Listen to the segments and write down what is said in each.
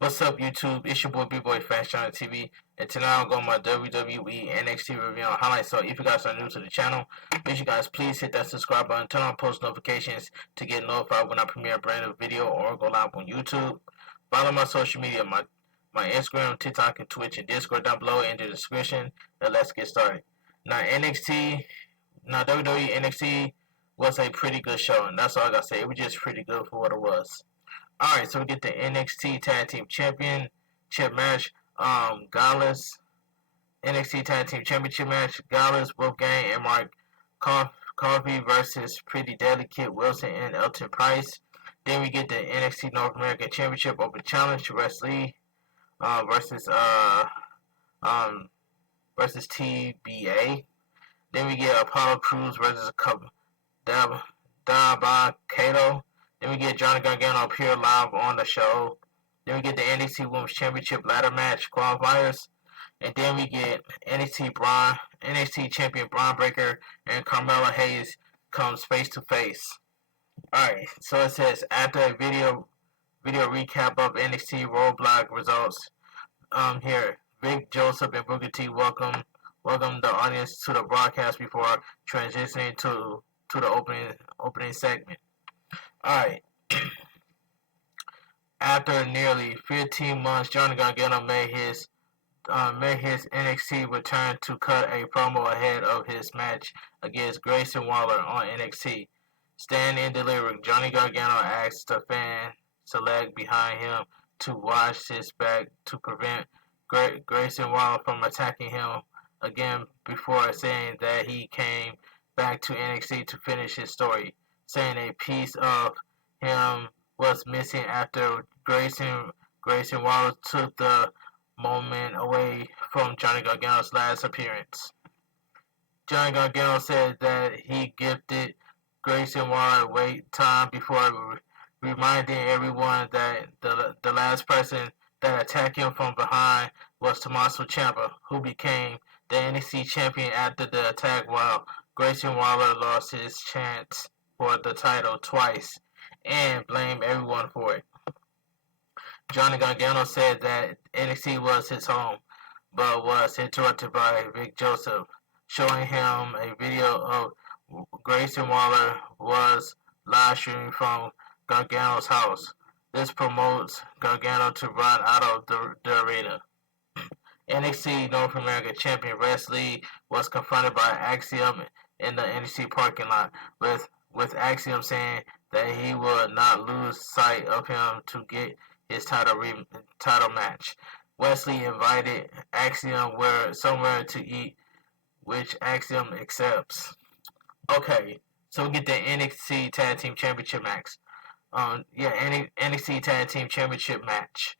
What's up, YouTube? It's your boy, bigboufactsjonnytv, and tonight I'm going my WWE NXT review on highlights. So if you guys are new to the channel, make sure you guys please hit that subscribe button, turn on post notifications to get notified when I premiere a brand new video or go live on YouTube. Follow my social media, my Instagram, TikTok, and Twitch, and Discord down below in the description. Now let's get started. Now WWE NXT was a pretty good show, and that's all I gotta say. It was just pretty good for what it was. Alright, so we get the NXT Tag Team Championship match. Gallus, NXT Tag Team Championship match. Gallus, Wolfgang, and Mark Coffey versus Pretty Deadly, Kit Wilson, and Elton Price. Then we get the NXT North American Championship Open Challenge. Wesley versus TBA. Then we get Apollo Crews versus Daba Kato. Then we get Johnny Gargano appear live on the show. Then we get the NXT Women's Championship ladder match qualifiers. And then we get NXT Champion Bron Breakker and Carmelo Hayes comes face to face. Alright, so it says after a video recap of NXT Roadblock results, here Vic Joseph and Booker T welcome the audience to the broadcast before transitioning to the opening segment. Alright. After nearly 15 months, Johnny Gargano made his NXT return to cut a promo ahead of his match against Grayson Waller on NXT. Stand and deliver. Johnny Gargano asked the fan select behind him to watch his back to prevent Grayson Waller from attacking him again before saying that he came back to NXT to finish his story, saying a piece of him was missing after Grayson Waller took the moment away from Johnny Gargano's last appearance. Johnny Gargano said that he gifted Grayson Waller wait time before reminding everyone that the last person that attacked him from behind was Tommaso Ciampa, who became the NXT champion after the attack, while Grayson Waller lost his chance for the title twice and blamed everyone for it. Johnny Gargano said that NXT was his home, but was interrupted by Vic Joseph, showing him a video of Grayson Waller was live streaming from Gargano's house. This promotes Gargano to run out of the arena. NXT North American champion Wesley was confronted by Axiom in the NXT parking lot, with Axiom saying that he would not lose sight of him to get his title match. Wesley invited Axiom somewhere to eat, which Axiom accepts. Okay, so we get the NXT Tag Team Championship match. NXT Tag Team Championship match.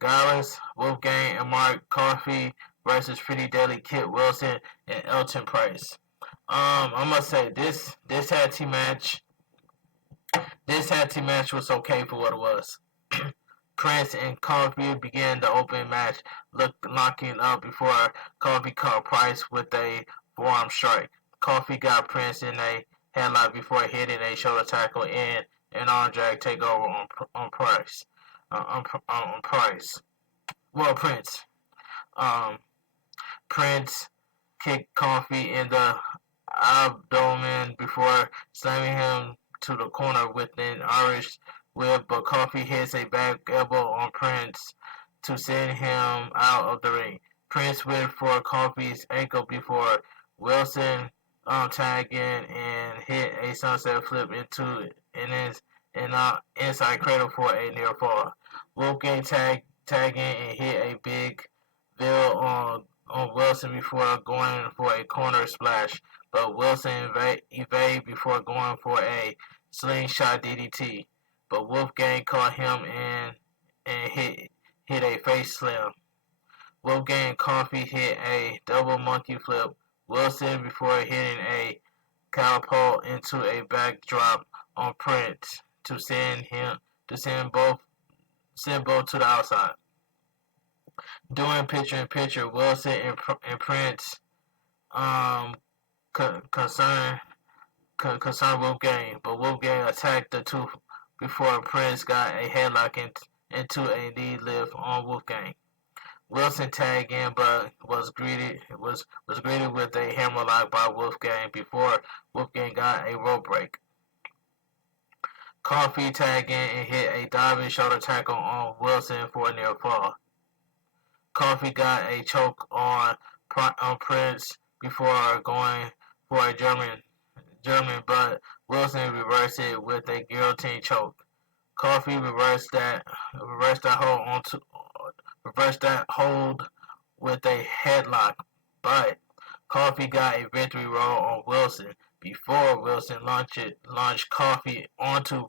Gallus, Wolfgang, and Mark Coffey versus Pretty Deadly, Kit Wilson, and Elton Price. I must say this tag team match was okay for what it was. Prince and Coffey began the opening match locking up before Coffey caught Price with a forearm strike. Coffey got Prince in a headlock before hitting a shoulder tackle and an arm drag takeover on Price. Well, Prince. Prince kicked Coffey in the abdomen before slamming him to the corner with an Irish whip, but Coffey hits a back elbow on Prince to send him out of the ring. Prince went for Coffey's ankle before Wilson tagged in and hit a sunset flip into an inside cradle for a near fall. Wolfgang tagged in and hit a big bill on Wilson before going for a corner splash, but Wilson evaded before going for a slingshot DDT. But Wolfgang caught him and hit a face slam. Wolfgang and Coffey hit a double monkey flip Wilson before hitting a catapult into a backdrop on Prince to send both to the outside. During picture-in-picture, Wilson and Prince concerned Wolfgang, but Wolfgang attacked the two before Prince got a headlock into a knee lift on Wolfgang. Wilson tagged in but was greeted with a hammerlock by Wolfgang before Wolfgang got a rope break. Coffee tagged in and hit a diving shoulder tackle on Wilson for a near fall. Coffee got a choke on Prince before going for a German, but Wilson reversed it with a guillotine choke. Coffee reversed that hold with a headlock, but Coffee got a victory roll on Wilson before Wilson launched Coffee onto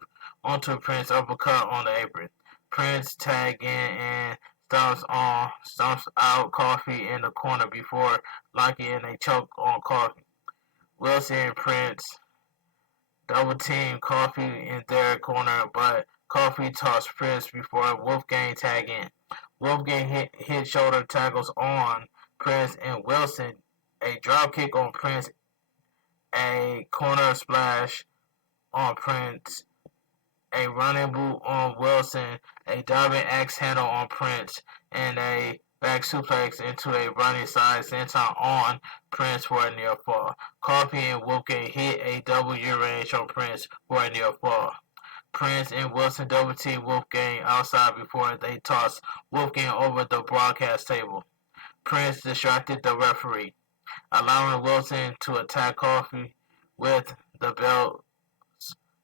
Prince's uppercut on the apron. Prince tagged in and stomps out Coffee in the corner before locking in a choke on Coffee. Wilson and Prince double team Coffee in their corner, but Coffee tossed Prince before Wolfgang tagged in. Wolfgang hit shoulder tackles on Prince and Wilson, a dropkick on Prince, a corner splash on Prince, a running boot on Wilson, a diving axe handle on Prince, and a back suplex into a running side senton on Prince for a near fall. Coffee and Wolfgang hit a double U-range on Prince for a near fall. Prince and Wilson double team Wolfgang outside before they tossed Wolfgang over the broadcast table. Prince distracted the referee, allowing Wilson to attack Coffee with the belt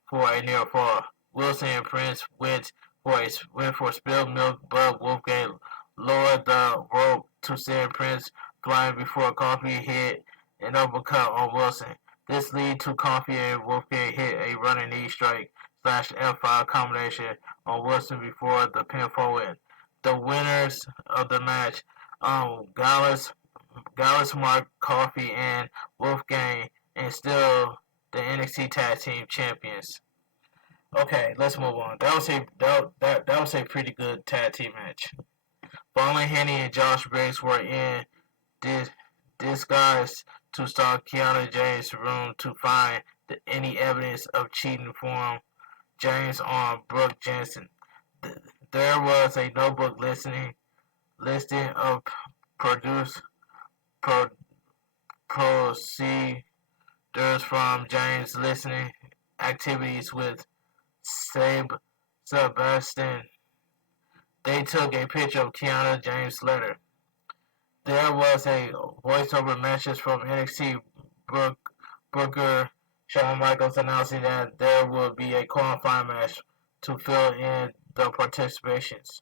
for a near fall. Wilson and Prince went for spilled milk, but Wolfgang lowered the rope to send Prince flying before Coffee hit an uppercut on Wilson. This led to Coffee and Wolfgang hit a running knee strike / F5 combination on Wilson before the pinfall win. The winners of the match, Gallus, Mark, Coffee, and Wolfgang, and still the NXT Tag Team Champions. Okay, let's move on. That was a pretty good tag team match. Ballin Henny and Josh Briggs were in disguise to stalk Kiana James' room to find any evidence of cheating from James on Brooke Jensen. There was a notebook listing of procedures from James' listening activities with Sebastian. They took a picture of Kiana James' letter. There was a voiceover message from NXT Booker Shawn Michaels announcing that there will be a qualifying match to fill in the participations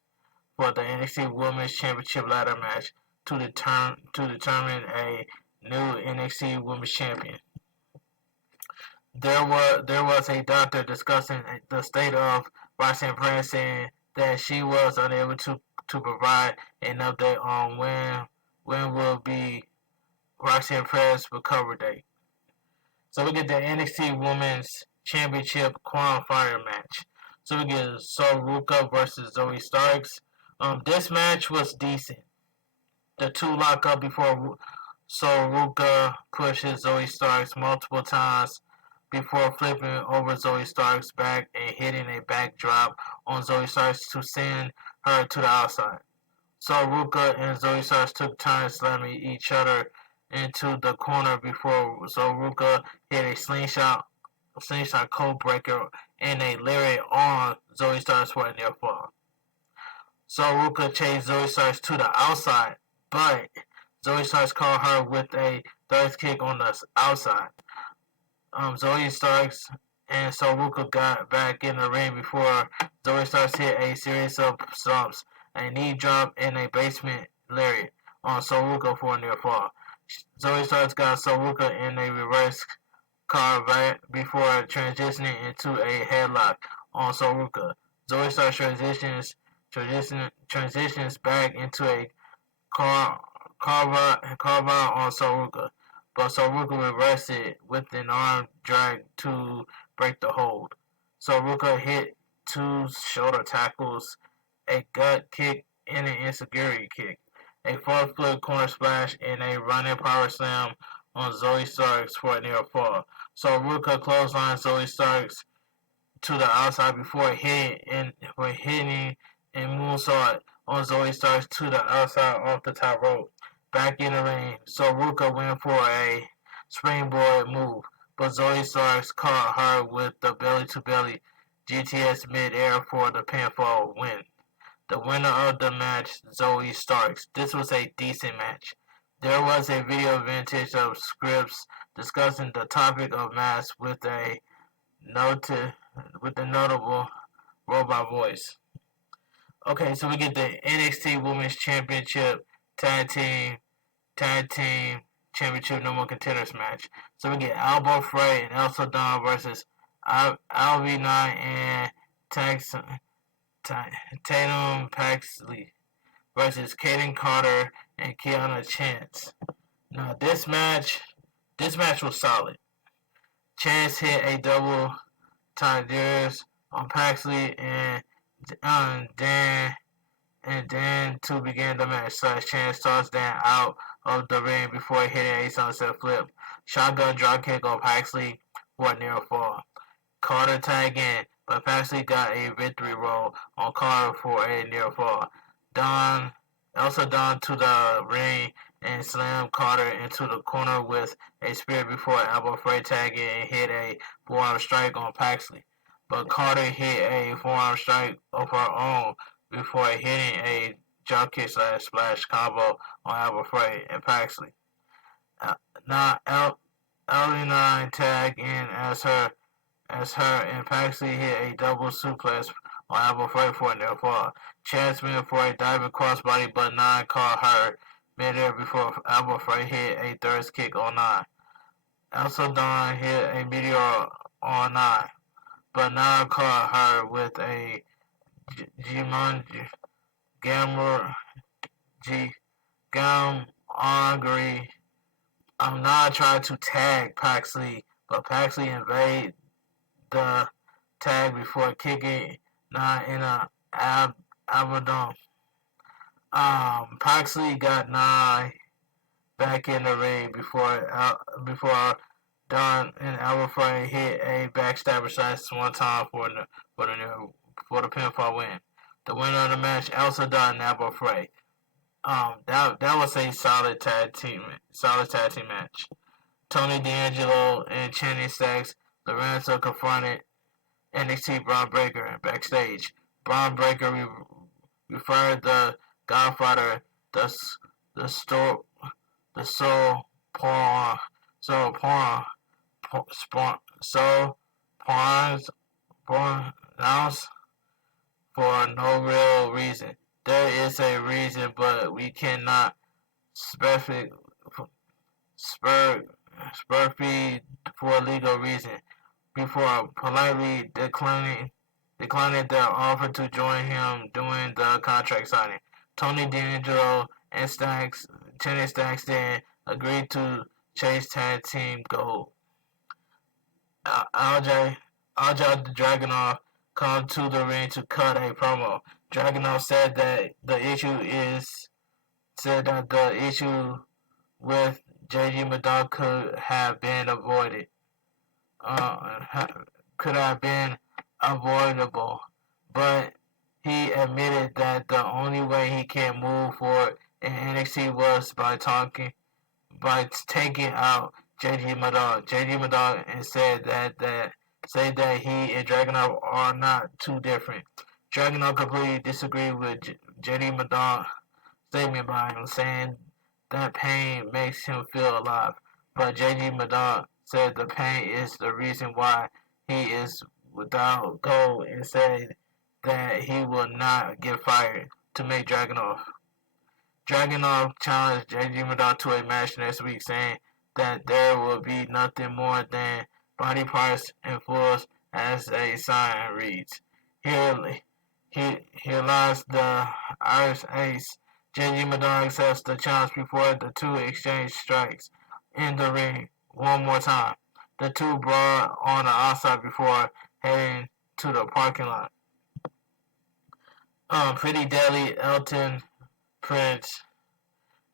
for the NXT Women's Championship ladder match to determine a new NXT Women's Champion. There was a doctor discussing the state of Roxanne Perez, saying that she was unable to provide an update on when will be Roxanne Perez's recovery date. So we get the NXT Women's Championship qualifier match. So we get Soruka versus Zoe Starks. This match was decent. The two lock up before Soruka pushes Zoe Starks multiple times before flipping over Zoe Starks' back and hitting a backdrop on Zoe Starks to send her to the outside. Soruka and Zoe Starks took turns slamming each other into the corner before Soruka hit a slingshot code breaker and a lariat on Zoe Starks for a near fall. Soruka chased Zoe Starks to the outside, but Zoe Starks caught her with a third kick on the outside. Zoe Starks and Soruka got back in the ring before Zoe Starks hit a series of stomps, a knee drop, and a basement lariat on Soruka for a near fall. Zoe Starks got Soruka in a reverse carve before transitioning into a headlock on Soruka. Zoe Starks transitions back into a carve out on Soruka, but Soruka reversed it with an arm drag to break the hold. Soruka hit two shoulder tackles, a gut kick, and an insecurity kick, a 4-foot corner splash, and a running power slam on Zoe Starks for a near fall. Soruka clotheslined Zoe Starks to the outside before hitting and moonsault on Zoe Starks to the outside off the top rope. Back in the ring, Soruka went for a springboard move, but Zoe Starks caught her with the belly-to-belly GTS mid-air for the pinfall win. The winner of the match, Zoe Starks. This was a decent match. There was a video vintage of scripts discussing the topic of match with a notable robot voice. Okay, so we get the NXT Women's Championship Tag Team Championship No More Contenders match. So we get Alba Frey and Elsa Dawn versus LV9 and Tatum Paxley versus Kaden Carter and Kiana Chance. Now this match was solid. Chance hit a double Tigers on Paxley and then to begin the match, Chance tossed Dan out of the ring before hitting a sunset flip. Shotgun dropkick on Paxley for a near fall. Carter tagged in, but Paxley got a victory roll on Carter for a near fall. Elsa Dawn to the ring and slammed Carter into the corner with a spear before Alba Frey tagged in and hit a forearm strike on Paxley. But Carter hit a forearm strike of her own before hitting a dropkick / splash combo on Alba Frey and Paxley. Now LV9 tagged in as her and Paxley hit a double suplex on Alba Frey for a near fall. Chance went for a diving crossbody, but 9 caught her midair before Alba Frey hit a third kick on 9. Elsa Dawn hit a meteor on 9, but 9 caught her with a Gamagri. I'm not trying to tag Paxley, but Paxley invaded the tag before kicking 9 in a Abaddon. Paxley got 9 back in the ring before Dawn and Alba Frey hit a backstabber / one time for the pinfall win. The winner of the match, Elsa Dawn and Alba Frey. That was a solid tag team match. Tony D'Angelo and Channing Stacks Lorenzo confronted NXT Bron Breakker backstage. Bron Breakker referred the Godfather, the soul pronounced for no real reason. There is a reason, but we cannot specify for a legal reason. Before politely declining their offer to join him during the contract signing, Tony D'Angelo and Channing Stacks then agreed to chase tag team gold. Alja Dragunov come to the ring to cut a promo. Dragunov said that the issue with JG Madon could have been avoidable, but he admitted that the only way he can move forward in NXT was by taking out JG Madon. JG Madon and said that he and Dragunov are not too different. Dragunov completely disagreed with JG Madon's statement by him saying that pain makes him feel alive. But JG Madon said the pain is the reason why he is without gold and said that he will not get fired to make Dragunov. Dragunov challenged JG Madon to a match next week, saying that there will be nothing more than body parts and fools as a sign reads. Here lies the Irish Ace. JG Madon accepts the challenge before the two exchange strikes in the ring one more time. The two brawl on the outside before heading to the parking lot. Pretty Deadly, Elton Prince,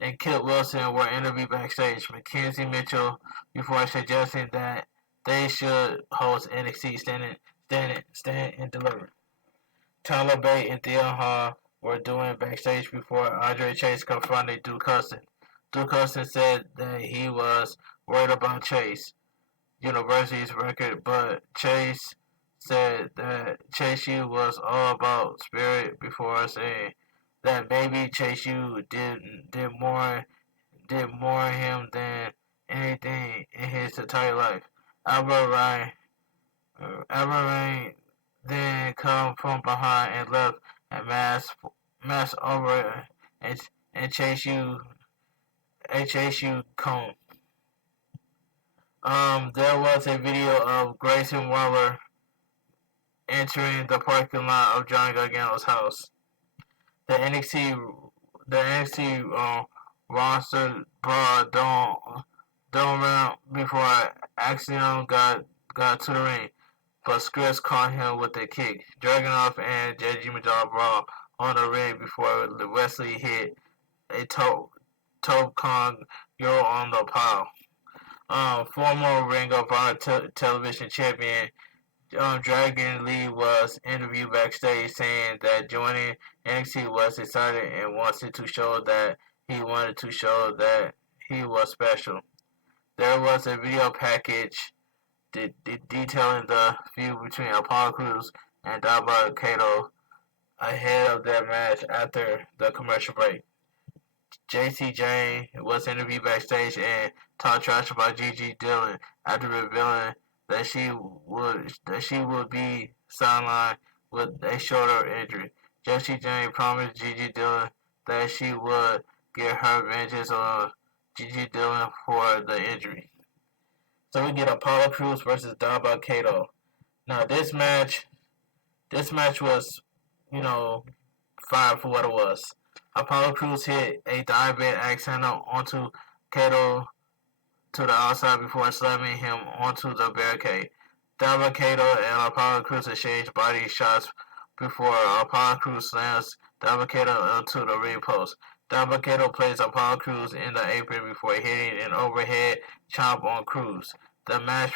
and Kit Wilson were interviewed backstage. Mackenzie Mitchell before suggesting that they should host NXT Stand and Deliver. Tyler Bate and Theon Hall were doing backstage before Andre Chase confronted Duke Hudson. Duke Hudson said that he was worried about Chase University's record, but Chase said that Chase U was all about spirit before saying that maybe Chase U did more him than anything in his entire life. Albert Ryan then come from behind and left a mass over and and Chase U cone. There was a video of Grayson Waller entering the parking lot of Johnny Gargano's house. The NXT roster brought Don round before Axiom got to the ring, but Scripps caught him with a kick. Dragunov and JG Majal brawl on the ring before Wesley hit a toe Kong Yo on the pile. Former Ring of Honor television champion Dragon Lee was interviewed backstage saying that joining NXT was exciting and wanted to show that he was special. There was a video package detailing the feud between Apollo Crews and Dabba Kato ahead of their match after the commercial break. JC Jane was interviewed backstage and talked trash about Gigi Dillon after revealing that she would be sidelined with a shoulder injury. JC Jane promised Gigi Dillon that she would get her vengeance on Gigi Dillon for the injury. So we get Apollo Crews versus Dabba Kato. Now this match was, fire for what it was. Apollo Crews hit a diving accent onto Kato to the outside before slamming him onto the barricade. Dabba Kato and Apollo Crews exchange body shots before Apollo Crews slams Dabba Kato onto the ring post. Dabba Kato plays Apollo Crews in the apron before hitting an overhead chop on Crews. The match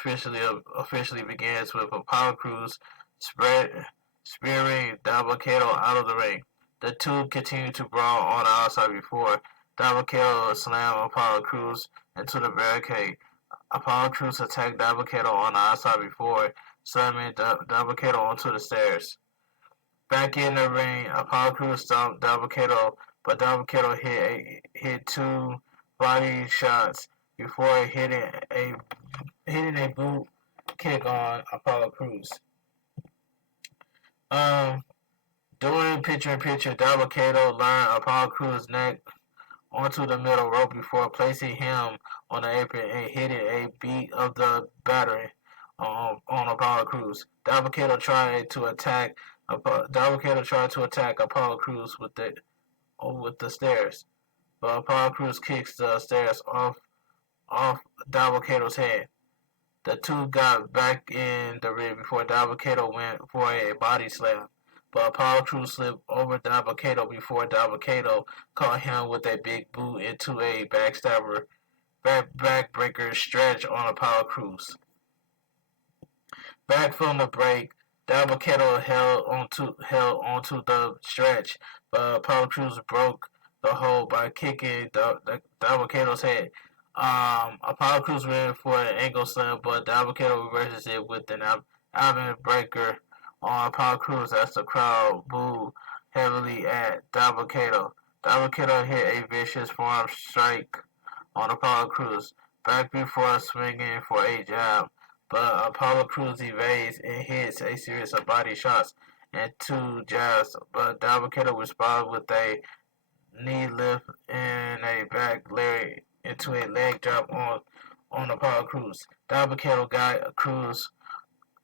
officially begins with Apollo Crews spearing Dabba Kato out of the ring. The two continue to brawl on the outside before Dabba Kato slams Apollo Crews into the barricade. Apollo Crews attacked Dabba Kato on the outside before slamming Dabba Kato onto the stairs. Back in the ring, Apollo Crews stomped Dabba Kato, but Dabba Kato hit two body shots before hitting a boot kick on Apollo Crews. During picture-in-picture, Dabba Kato lined Apollo Crews' neck onto the middle rope before placing him on the apron and hitting a beat of the battery on Apollo Crews. Dabba Kato tried to attack Apollo Crews with the stairs, but Apollo Crews kicks the stairs off Dabba Kato's head. The two got back in the ring before Dabba Kato went for a body slam, but Apollo Crews slipped over Dabba Kato before Dabba Kato caught him with a big boot into a backbreaker stretch on Apollo Crews. Back from the break, Dabba Kato held onto the stretch, but Apollo Crews broke the hold by kicking Dabba Kato's head. Apollo Crews went for an ankle slam, but Dabba Kato reverses it with an Alvin breaker on Apollo Crews as the crowd booed heavily at Dabba Kato. Dabba Kato hit a vicious forearm strike on Apollo Crews back before swinging for a jab, but Apollo Crews evades and hits a series of body shots and two jabs, but Dabba Kato responds with a knee lift and a back lariat into a leg drop on Apollo Crews. Dabba Kato got Crews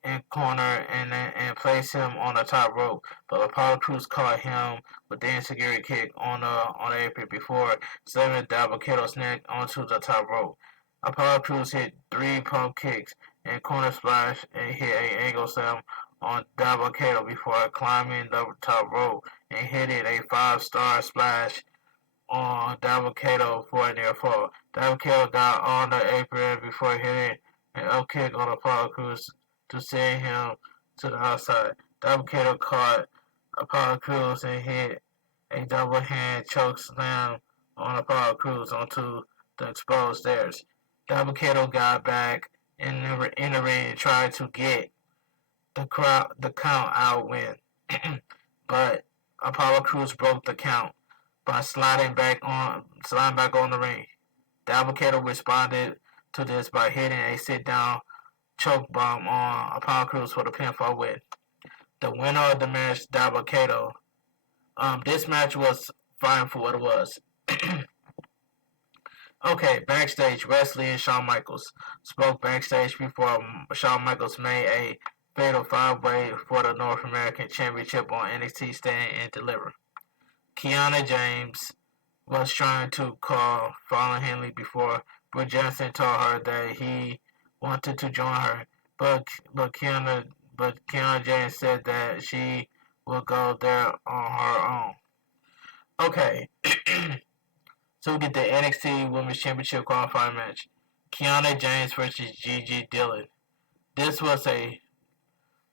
in corner and placed him on the top rope, but Apollo Crews caught him with the enziguri kick on the apron before slamming Dabba Kato's neck onto the top rope. Apollo Crews hit 3 pump kicks and corner splash and hit an angle slam on Dabba Kato before climbing the top rope and hitting a 5-star splash on Dabba Kato for a near fall. Dabba Kato got on the apron before hitting an up kick on Apollo Crews to send him to the outside. Dabba Kato caught Apollo Crews and hit a double hand choke slam on Apollo Crews onto the exposed stairs. Dabba-Kato got back in the ring and tried to get the count out win, but Apollo Crews broke the count by sliding back on the ring. Dabba-Kato responded to this by hitting a sit-down choke bomb on Apollo Crews for the pinfall win. The winner of the match, Dabba-Kato. This match was fine for what it was. Okay, backstage, Wesley and Shawn Michaels spoke backstage before Shawn Michaels made a fatal five-way for the North American Championship on NXT Stand and Deliver. Kiana James was trying to call Fallon Henley before Brooke Jensen told her that he wanted to join her, but Kiana James said that she will go there on her own. Okay, so we get the NXT Women's Championship qualifying match. Kiana James versus Gigi Dillon. This was a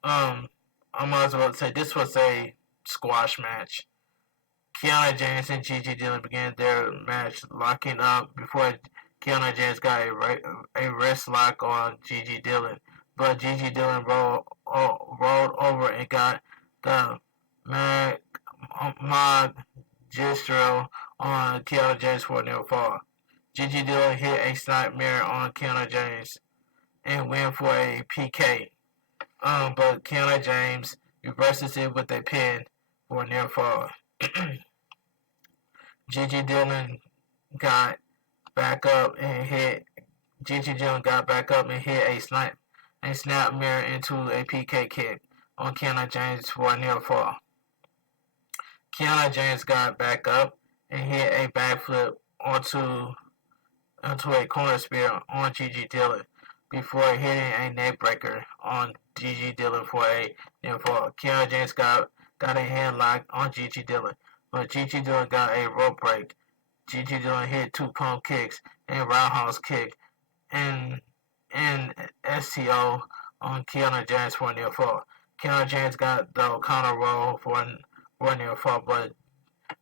I might as well say this was a squash match. Kiana James and Gigi Dillon began their match locking up before Kiana James got a wrist lock on Gigi Dillon, but Gigi Dillon rolled over and got the magistral on Kiana James for a near fall. Gigi Dillon hit a snapmare on Kiana James and went for a PK. But Kiana James reverses it with a pin for a near fall. Gigi Dillon got back up and hit a snapmare into a PK kick on Kiana James for a near fall. Kiana James got back up and hit a backflip onto a corner spear on Gigi Dillon before hitting a neckbreaker on Gigi Dillon for a near fall. Kiana James got a headlock on Gigi Dillon, but Gigi Dillon got a rope break. Gigi Dillon hit two pump kicks and roundhouse kick and STO on Kiana James for a near fall. Kiana James got the counter roll for a near fall,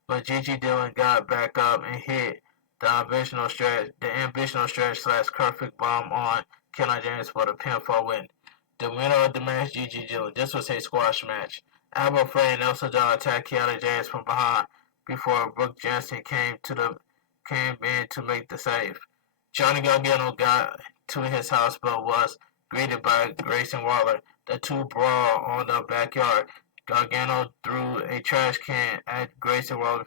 but Gigi Dillon got back up and hit the ambitional stretch / perfect bomb on Kiana James for the pinfall win. The winner of the match, Gigi Dillon. This was a squash match. Alba Frey and Elsa Dawn attacked Kiana James from behind before Brooke Jensen came in to make the save. Johnny Gargano got to his house but was greeted by Grayson Waller. The two brawl on the backyard. Gargano threw a trash can at Grayson Waller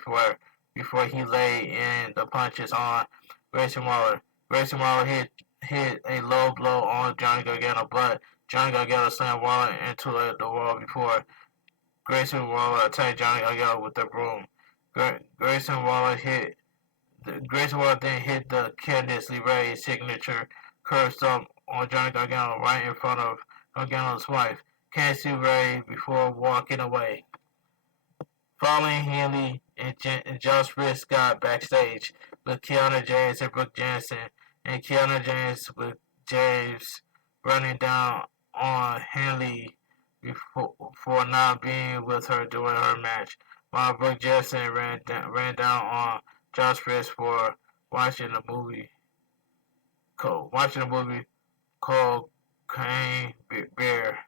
before he laid in the punches on Grayson Waller. Grayson Waller hit a low blow on Johnny Gargano, but Johnny Gargano slammed Waller into the wall before Grayson Waller attacked Johnny Gargano with a broom. Grayson Waller then hit the Candice LeRae signature curve stomp on Johnny Gargano right in front of Gargano's wife, Candice LeRae, before walking away. Following Henley and Josh Britt got backstage with Kiana James and Brooke Jensen, and Kiana James with James running down on Henley for not being with her during her match, while Brooke Jensen ran down on Josh Britt for watching the movie called Cocaine Bear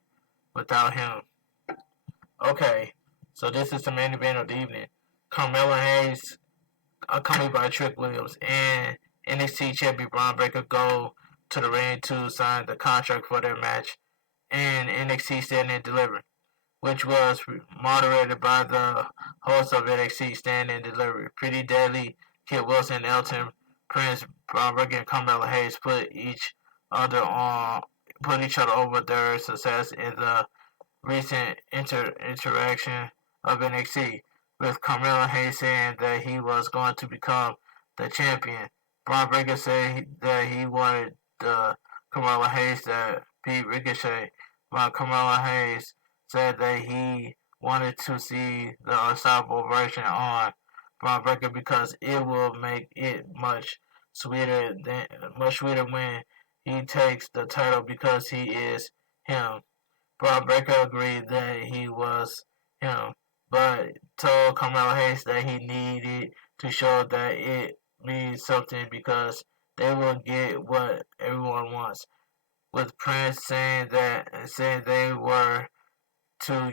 without him. Okay, so this is the main event of the evening. Carmelo Hayes, accompanied by Trick Williams, and NXT champion Bron Breakker go to the ring to sign the contract for their match in NXT Stand and Deliver, which was moderated by the host of NXT Stand and Deliver. Pretty Deadly, Kit Wilson, Elton Prince, Bron Breakker, and Carmelo Hayes put each other over their success in the recent interaction of NXT, with Carmelo Hayes saying that he was going to become the champion. Bron Breakker said that he wanted Carmelo Hayes to beat Ricochet, while Carmelo Hayes said that he wanted to see the unstoppable version on Bron Breakker because it will make it much sweeter when he takes the title because he is him. Bron Breakker agreed that he was him, but told Carmelo Hayes that he needed to show that it means something because they will get what everyone wants. With Prince saying they were to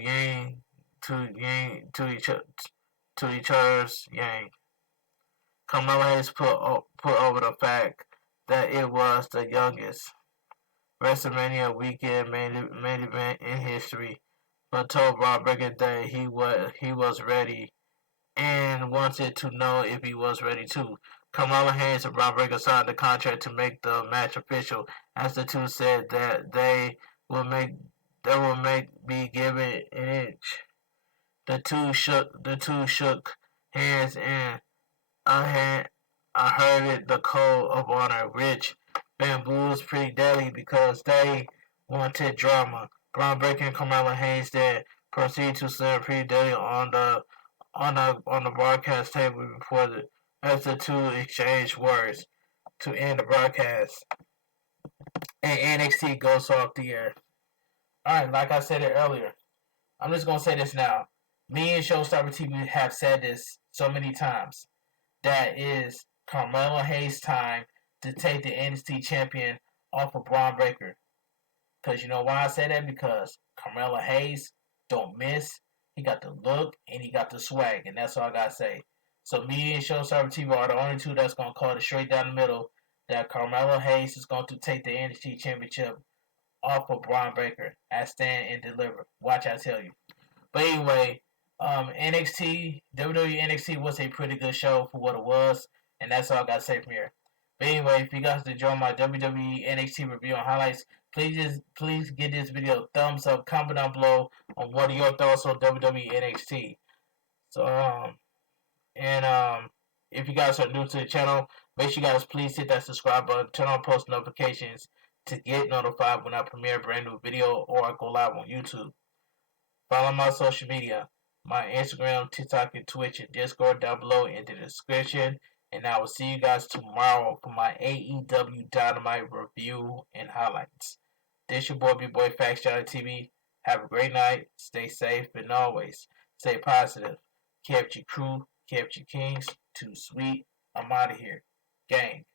each other's yang. Carmelo Hayes put over the fact that it was the youngest WrestleMania weekend main event in history, but told Bron Breakker that he was ready and wanted to know if he was ready too. Carmelo Hayes and Bron Breakker signed the contract to make the match official, as the two said that they will make be given an inch. The two shook hands and I heard it the code of honor, which bamboos pretty deadly because they wanted drama. Bron Breakker and Carmelo Hayes then proceed to slam pretty deadly on the broadcast table as the two exchange words to end the broadcast. And NXT goes off the air. Alright, like I said it earlier, I'm just gonna say this now. Me and Showstopper TV have said this so many times. That is Carmelo Hayes' time to take the NXT champion off of Bron Breakker. Because you know why I say that? Because Carmelo Hayes don't miss. He got the look and he got the swag, and that's all I gotta say. So me and Showstopper TV are the only two that's gonna call it straight down the middle that Carmelo Hayes is going to take the NXT championship off of Bron Breakker. I stand and deliver. Watch, I tell you. But anyway, NXT, WWE NXT was a pretty good show for what it was, and that's all I gotta say from here. But anyway, if you guys enjoy my WWE NXT review and highlights, please give this video a thumbs up, comment down below on what are your thoughts on WWE NXT. So, if you guys are new to the channel, make sure you guys please hit that subscribe button, turn on post notifications to get notified when I premiere a brand new video or I go live on YouTube. Follow my social media, my Instagram, TikTok, and Twitch, and Discord down below in the description. And I will see you guys tomorrow for my AEW Dynamite review and highlights. This your boy, bigboufactsjonnytv. Have a great night. Stay safe and always stay positive. Kept your crew, kept your kings. Too sweet. I'm out of here. Gang.